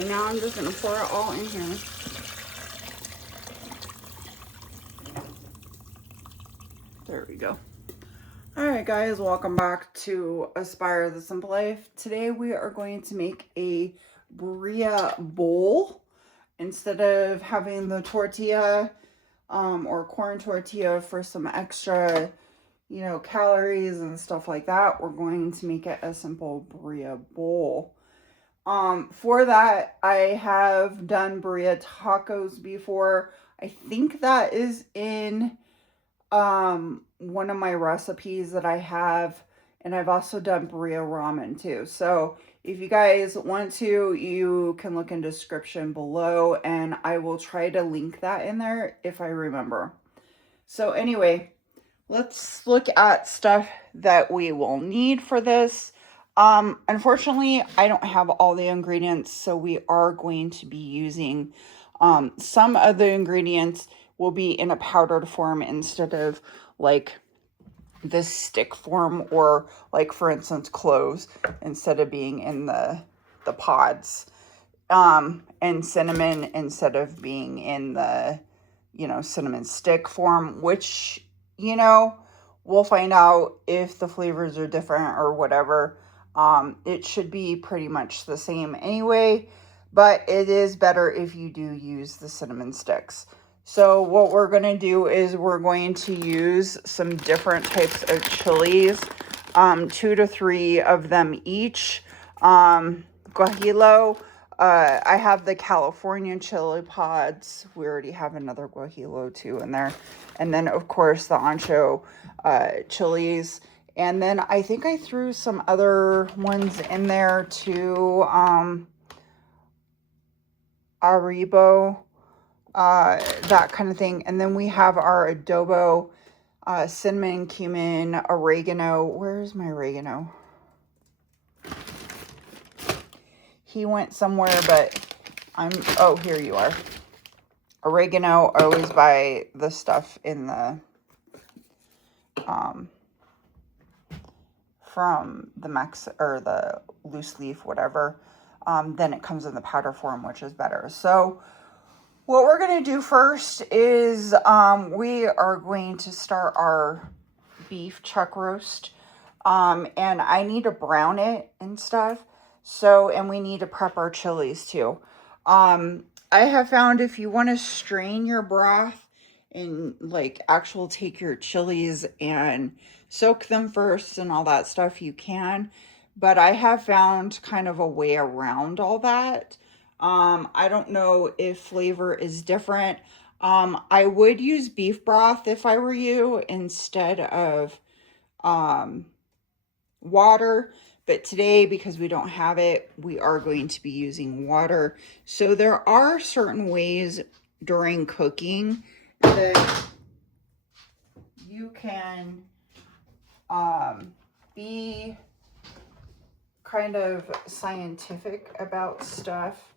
And now I'm just gonna pour it all in here. There we go. Alright guys, welcome back to Aspire the Simple Life. Today we are going to make a birria bowl. Instead of having the tortilla or corn tortilla for some extra, you know, calories and stuff like that, we're going to make it a simple birria bowl. For that, I have done birria tacos before. I think that is in one of my recipes that I have, and I've also done birria ramen too. So if you guys want to, you can look in description below, and I will try to link that in there if I remember. So anyway, let's look at stuff that we will need for this. Unfortunately, I don't have all the ingredients, so we are going to be using some of the ingredients will be in a powdered form instead of like this stick form, or like for instance cloves instead of being in the pods, and cinnamon instead of being in the, you know, cinnamon stick form, which, you know, we'll find out if the flavors are different or whatever. It should be pretty much the same anyway, but it is better if you do use the cinnamon sticks. So what we're going to do is we're going to use some different types of chilies, 2 to 3 of them each. Guajillo, I have the California chili pods. We already have another guajillo too in there. And then of course the ancho chilies. And then I think I threw some other ones in there too. Adobo, that kind of thing. And then we have our adobo, cinnamon, cumin, oregano. Where's my oregano? He went somewhere, but oh, here you are. Oregano, I always buy the stuff in the, from the or the loose leaf, whatever. Then it comes in the powder form, which is better. So what we're going to do first is we are going to start our beef chuck roast. And I need to brown it and stuff. So, and we need to prep our chilies too. I have found if you want to strain your broth and like take your chilies and soak them first and all that stuff, you can. But I have found kind of a way around all that. I don't know if flavor is different. I would use beef broth if I were you instead of water. But today, because we don't have it, we are going to be using water. So there are certain ways during cooking that you can be kind of scientific about stuff.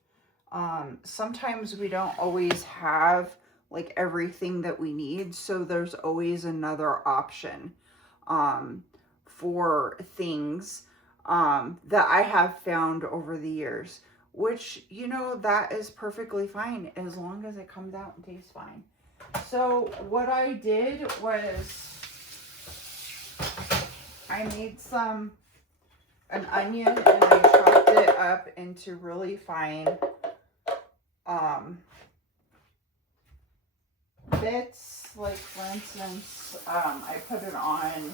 Sometimes we don't always have like everything that we need, so there's always another option for things that I have found over the years, which, you know, that is perfectly fine as long as it comes out and tastes fine. So what I did was I made an onion and I chopped it up into really fine bits. Like for instance, I put it on,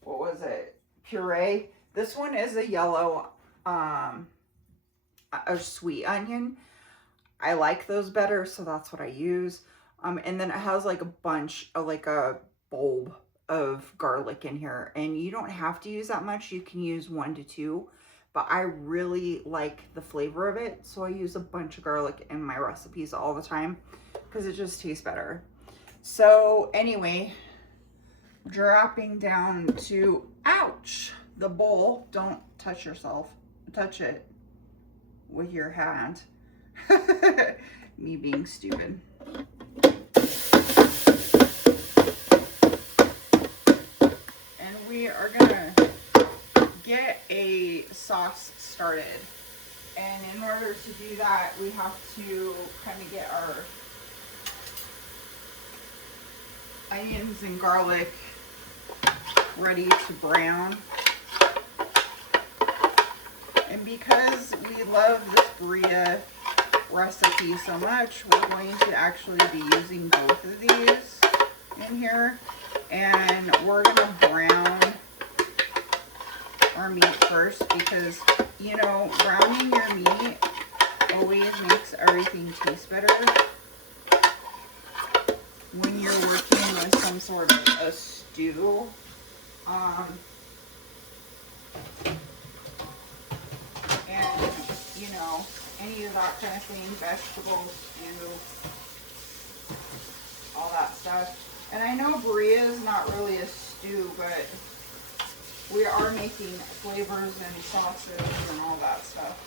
what was it, puree. This one is a yellow, a sweet onion. I like those better, so that's what I use. And then it has like a bunch of like a bulb of garlic in here, and you don't have to use that much. You can use 1 to 2, but I really like the flavor of it, so I use a bunch of garlic in my recipes all the time because it just tastes better. So anyway, dropping down to, ouch, the bowl. Don't touch yourself. Touch it with your hand. Me being stupid. And we are gonna get a sauce started. And in order to do that, we have to kind of get our onions and garlic ready to brown. And because we love this birria recipe so much, we're going to actually be using both of these in here. And we're gonna brown our meat first because, you know, browning your meat always makes everything taste better when you're working with some sort of a stew. And, you know, any of that kind of thing, vegetables, stew, all that stuff. And I know birria is not really a stew, but we are making flavors and sauces and all that stuff.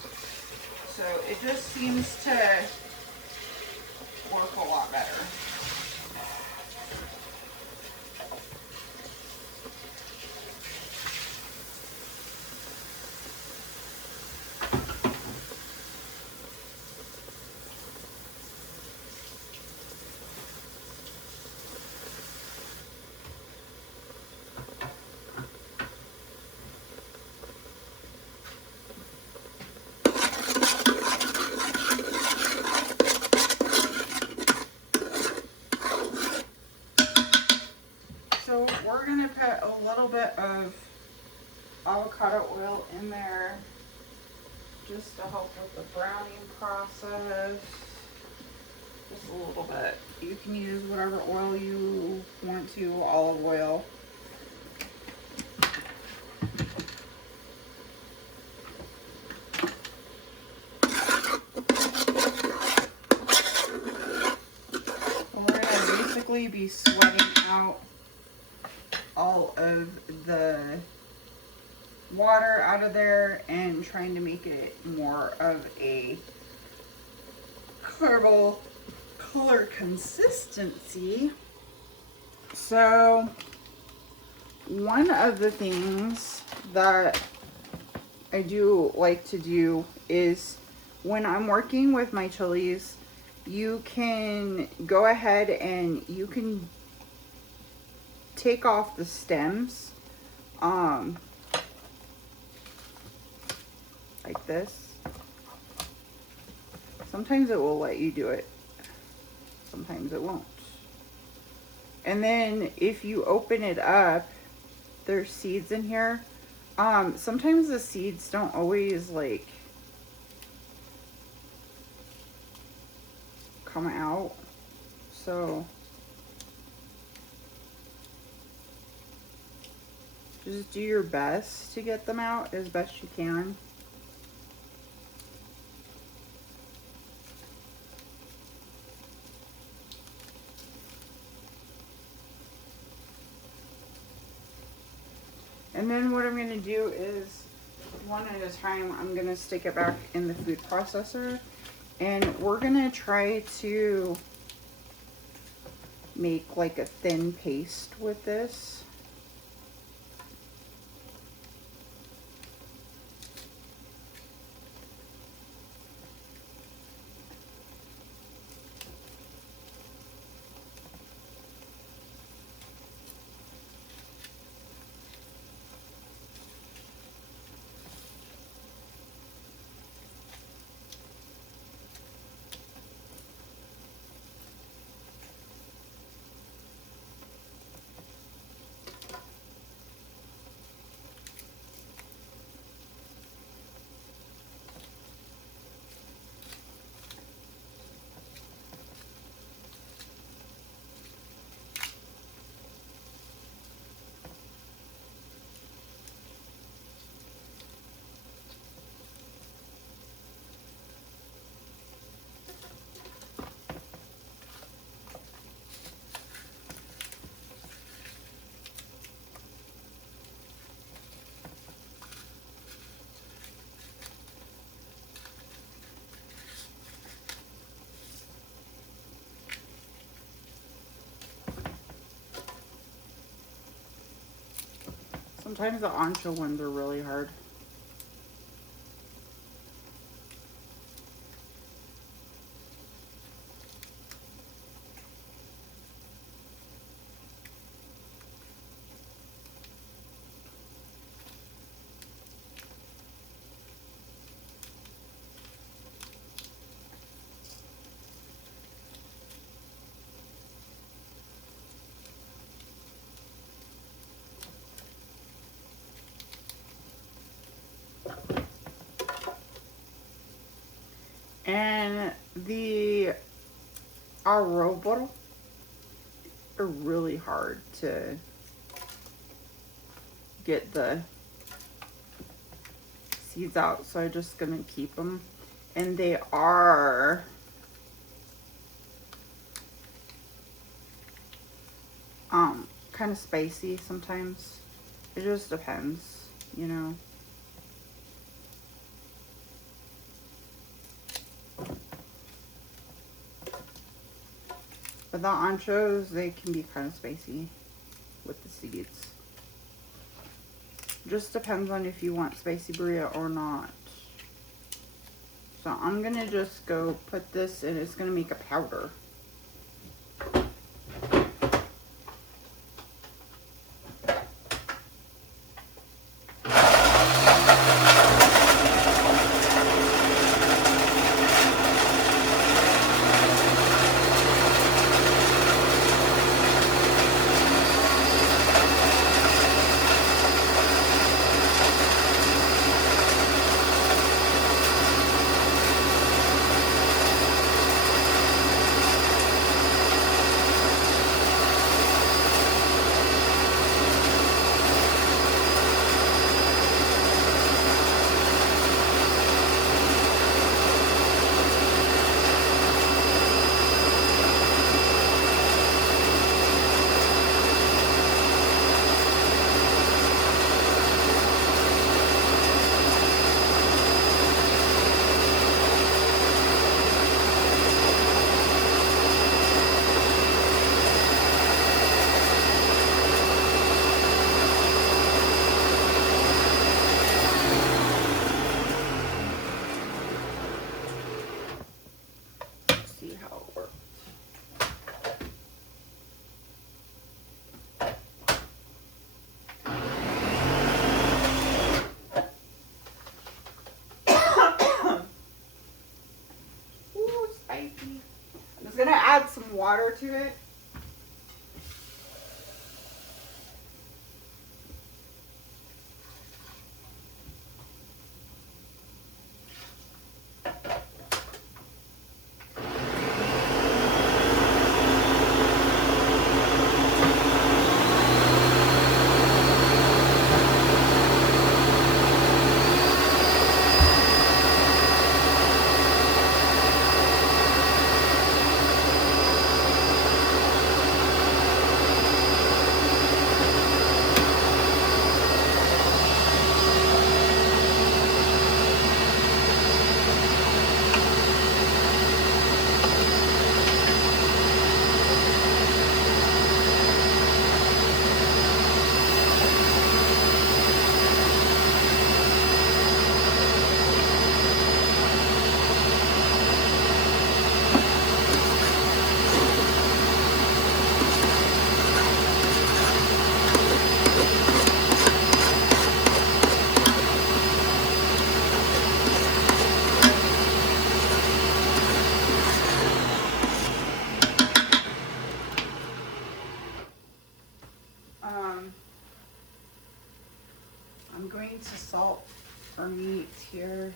So it just seems to work a lot better. So we're gonna put a little bit of avocado oil in there just to help with the browning process. Just a little bit. You can use whatever oil you want to, olive oil. And we're gonna basically be sweating out all of the water out of there and trying to make it more of a caramel color consistency. So one of the things that I do like to do is when I'm working with my chilies, you can go ahead and you can take off the stems like this. Sometimes it will let you do it, sometimes it won't. And then if you open it up, there's seeds in here. Sometimes the seeds don't always like come out, so just do your best to get them out as best you can. And then what I'm going to do is, one at a time, I'm going to stick it back in the food processor. And we're going to try to make like a thin paste with this. Sometimes the ancho ones are really hard. And the adobo are really hard to get the seeds out, so I'm just gonna keep them. And they are kind of spicy sometimes. It just depends, you know. But the anchos, they can be kind of spicy with the seeds. Just depends on if you want spicy birria or not. So I'm gonna just go put this in. It's gonna make a powder. Gonna add some water to it. I'm going to salt our meat here.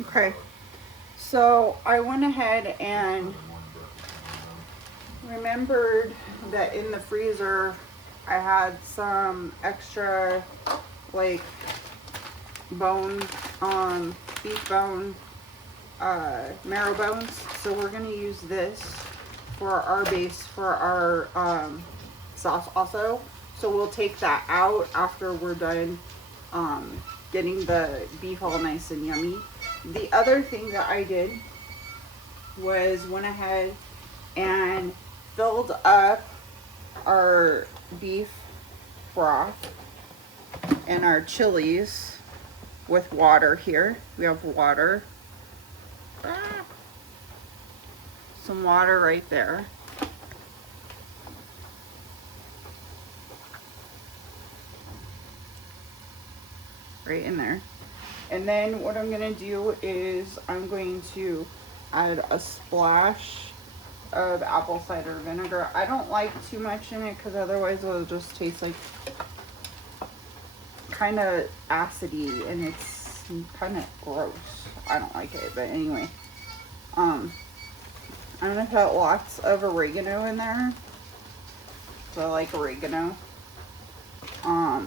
Okay, so I went ahead and remembered that in the freezer I had some extra like bone, beef bone, marrow bones. So we're gonna use this for our base for our sauce also. So we'll take that out after we're done getting the beef all nice and yummy. The other thing that I did was went ahead and filled up our beef broth and our chilies with water here. We have water. Some water right there. Right in there. And then what I'm going to do is I'm going to add a splash of apple cider vinegar. I don't like too much in it because otherwise it'll just taste like kind of acidy and it's kind of gross. I don't like it, but anyway. I'm going to put lots of oregano in there. So I like oregano.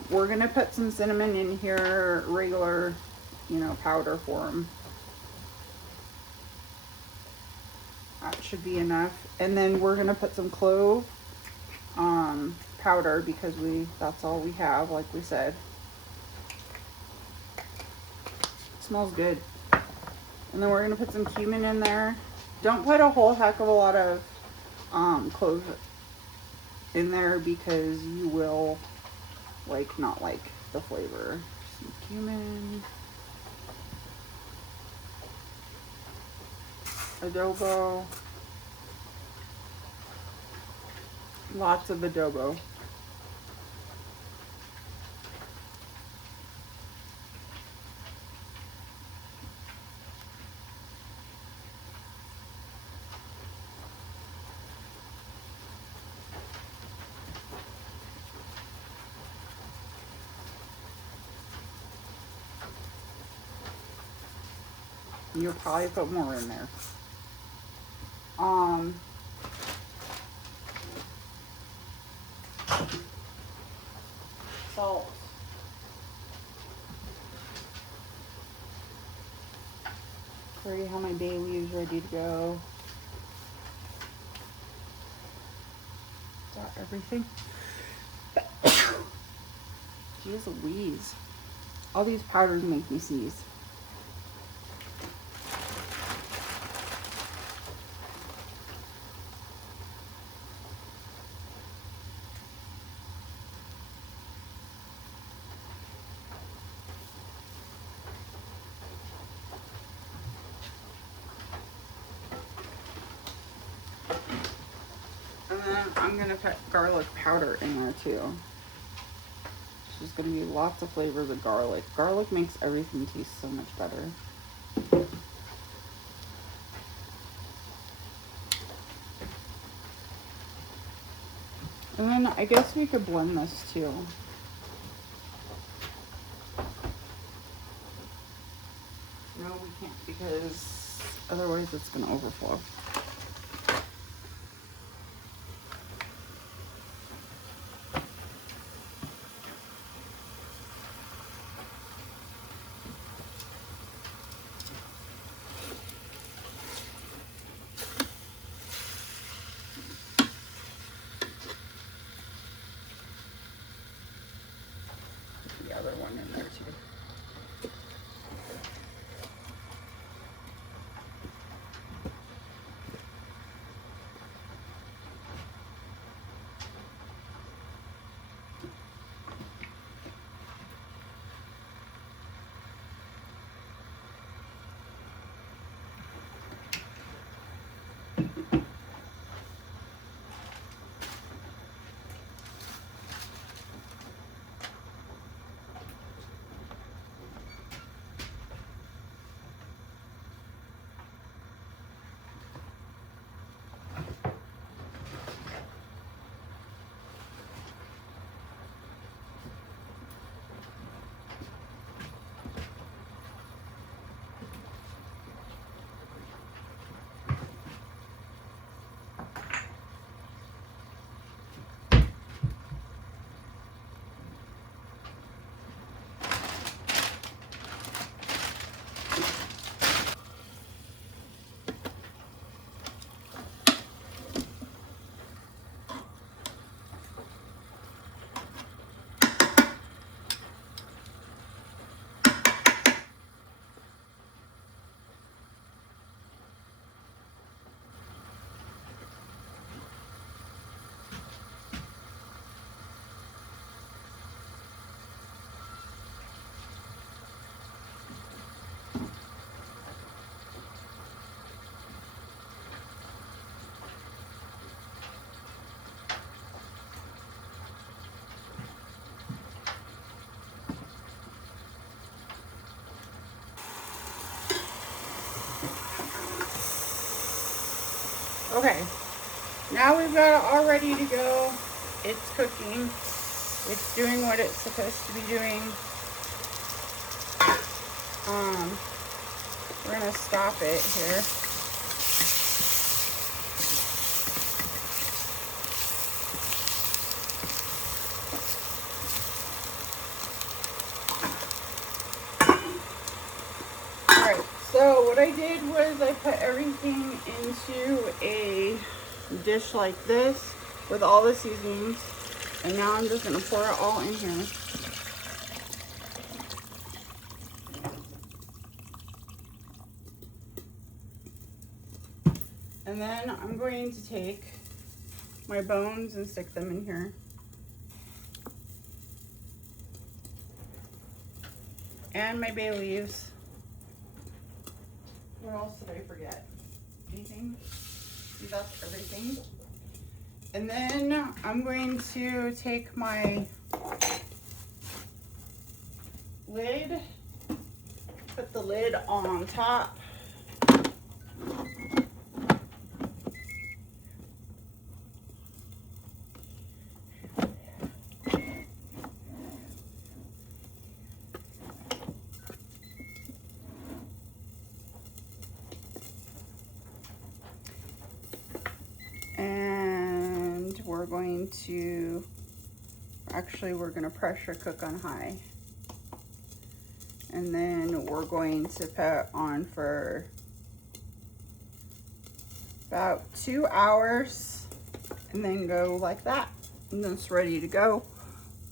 We're going to put some cinnamon in here, regular, you know, powder form. That should be enough. And then we're going to put some clove powder because that's all we have, like we said. It smells good. And then we're going to put some cumin in there. Don't put a whole heck of a lot of clove in there because you will not like the flavor. Some cumin. Adobo. Lots of adobo. You'll probably put more in there. Salt. Already have my bay leaves ready to go. Is that everything? Jeez Louise. All these powders make me sneeze. And then I'm going to put garlic powder in there too. There's going to be lots of flavors of garlic. Garlic makes everything taste so much better. And then I guess we could blend this too. No, we can't because otherwise it's going to overflow. The other one in there too. Okay, now we've got it all ready to go. It's cooking. It's doing what it's supposed to be doing. We're gonna stop it here. Alright, so what I did was I put everything into a dish like this with all the seasonings, and now I'm just gonna pour it all in here. And then I'm going to take my bones and stick them in here. And my bay leaves. What else did I forget? Anything? That's everything. And then I'm going to take my lid, put the lid on top. And we're going to, we're going to pressure cook on high. And then we're going to put on for about 2 hours and then go like that. And then it's ready to go.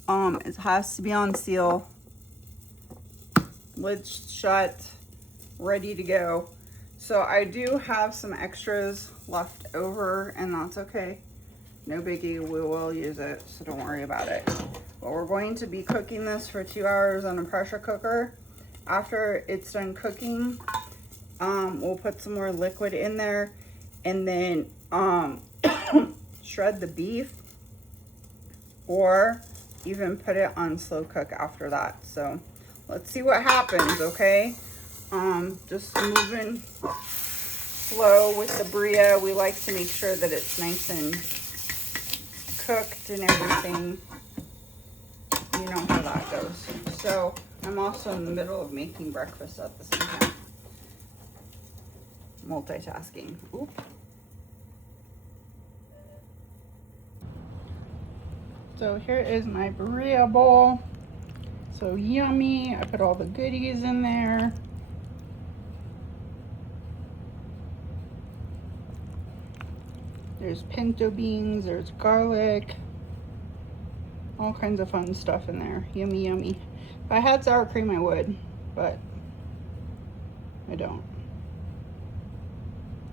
It has to be on seal, lid shut, ready to go. So I do have some extras left over, and that's okay. No biggie, we will use it, so don't worry about it. But we're going to be cooking this for 2 hours on a pressure cooker. After it's done cooking, we'll put some more liquid in there, and then shred the beef, or even put it on slow cook after that. So let's see what happens, okay? Just moving slow with the birria. We like to make sure that it's nice and cooked and everything. You know how that goes. So I'm also in the middle of making breakfast at the same time. Multitasking. Oop. So here is my birria bowl. So yummy. I put all the goodies in there. There's pinto beans, there's garlic, all kinds of fun stuff in there. Yummy, yummy. If I had sour cream, I would, but I don't.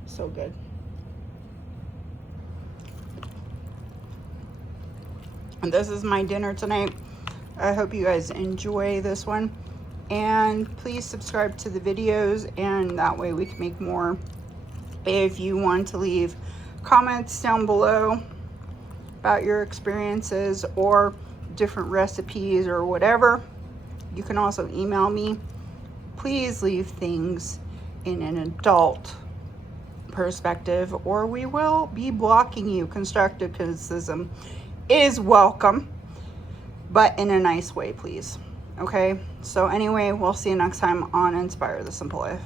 So good. And this is my dinner tonight. I hope you guys enjoy this one. And please subscribe to the videos, and that way we can make more. If you want to leave comments down below about your experiences or different recipes or whatever, you can also email me. Please leave things in an adult perspective, or we will be blocking you. Constructive criticism is welcome, but in a nice way, please. Okay, so anyway, we'll see you next time on Inspire the Simple Life.